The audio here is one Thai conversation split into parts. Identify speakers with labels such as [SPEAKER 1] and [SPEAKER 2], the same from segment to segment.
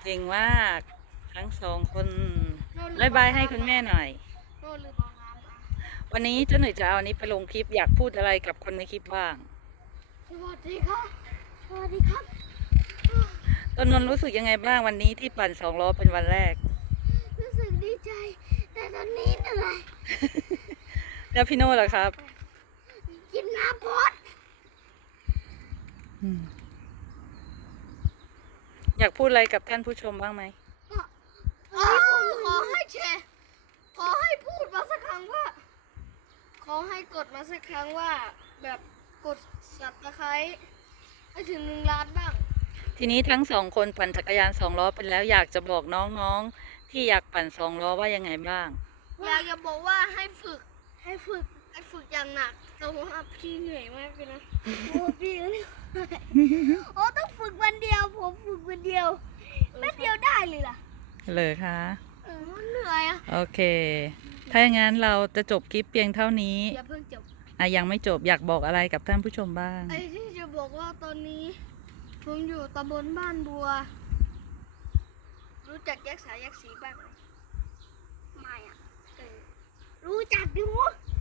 [SPEAKER 1] เก่งมากทั้งสองคนบายบายให้คุณแม่หน่อย
[SPEAKER 2] โน่นลืมเอาน้ำอ่ะ
[SPEAKER 1] วันนี้เจ้าหนุ่ยจะเอาอันนี้ไปลงคลิปอยากพูดอะไรกับคนในคลิปบ้าง
[SPEAKER 2] สวัสดีครับสวัสดีครับ
[SPEAKER 1] ต้นนนท์รู้สึกยังไงบ้างวันนี้ที่ปั่น2 ล้อเป็นวันแรก
[SPEAKER 2] รู้สึกดีใจ แต่ตอนนี้เหนื่อย
[SPEAKER 1] แล้วพี่โน่ล่ะครับ
[SPEAKER 2] กินน้ำพด
[SPEAKER 1] อยากพูดอะไรกับท่านผู้ชมบ้างไหม
[SPEAKER 2] ขอให้แชร์ขอให้พูดมาสักครั้งว่า ขอให้กดมาสักครั้งว่า แบบกดสับตะไคร้ให้ถึง1 ล้านบ้าง
[SPEAKER 1] ทีนี้ทั้งสองคนปั่นจักรยาน2 ล้อไปแล้วอยากจะบอกน้องๆที่อยากปั่น2 ล้อว่ายังไงบ้าง
[SPEAKER 2] อยากจะบอกว่าให้ฝึกอย่างหนักแต่ว่าพี่เหนื่อยมากเลยนะโอ้พี่เหนื่อยโอ้ต้องฝึกวันเดียวผมฝึกวันเดียวแป๊บเดียวได้เลยล่ะ
[SPEAKER 1] เลยคะ
[SPEAKER 2] เหนื่อยอ่ะ
[SPEAKER 1] โอเค ถ้าอย่างนั้นเราจะจบคลิปเพียงเท่านี้
[SPEAKER 2] อย่าเพิ่งจบ
[SPEAKER 1] ยังไม่จบอยากบอกอะไรกับท่านผู้ชมบ้าง
[SPEAKER 2] ไอ้ที่จะบอกว่าตอนนี้ผมอยู่ตำบลบ้านบัว รู้จักยักษ์สายยักษ์สีบ้างไหมไม่อ่ะรู้จักอยู่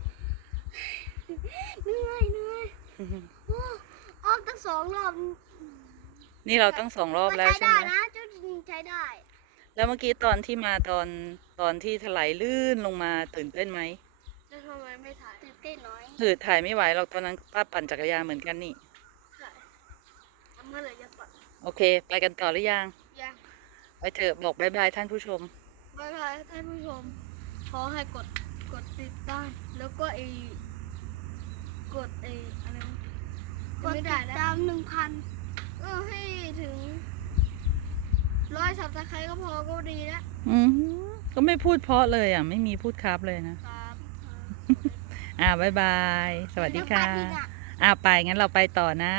[SPEAKER 2] เหนื่อยโอ้ออกตั้ง2 รอบ
[SPEAKER 1] นี่เราตั้ง2 รอบแล้วใช่ไหม
[SPEAKER 2] ใช้ได้นะเจ้าจริงใช้ได้
[SPEAKER 1] แล้วเมื่อกี้ตอนที่มาตอนที่ถลายลื่นลงมาตื่นเต้นไหม
[SPEAKER 2] แล้วทำไมไม่ถ่ายตื่นเต้นน้อย
[SPEAKER 1] ถ่ายไม่ไหวหรอกตอนนั้นป้าปั่นจักรยานเหมือนกันนี่
[SPEAKER 2] ถ่ายเมื่อไหร่จะปัด
[SPEAKER 1] โอเค ไปกันต่อหรือยัง
[SPEAKER 2] ยัง
[SPEAKER 1] ไปเถอะบอกบายบายท่านผู้ชม
[SPEAKER 2] บายบายท่านผู้ชม ขอให้กดติดตามแล้วก็กดอะไรวะกดติดตาม1,000ให้ถึง100 สับตะไคร้ก็พอก็ดีแล้ว
[SPEAKER 1] ก็ไม่พูดเพราะเลยไม่มีพูดครับเลยนะ
[SPEAKER 2] ครับ
[SPEAKER 1] บายบาย สวัสดีค่ะ ไปงั้นเราไปต่อนะ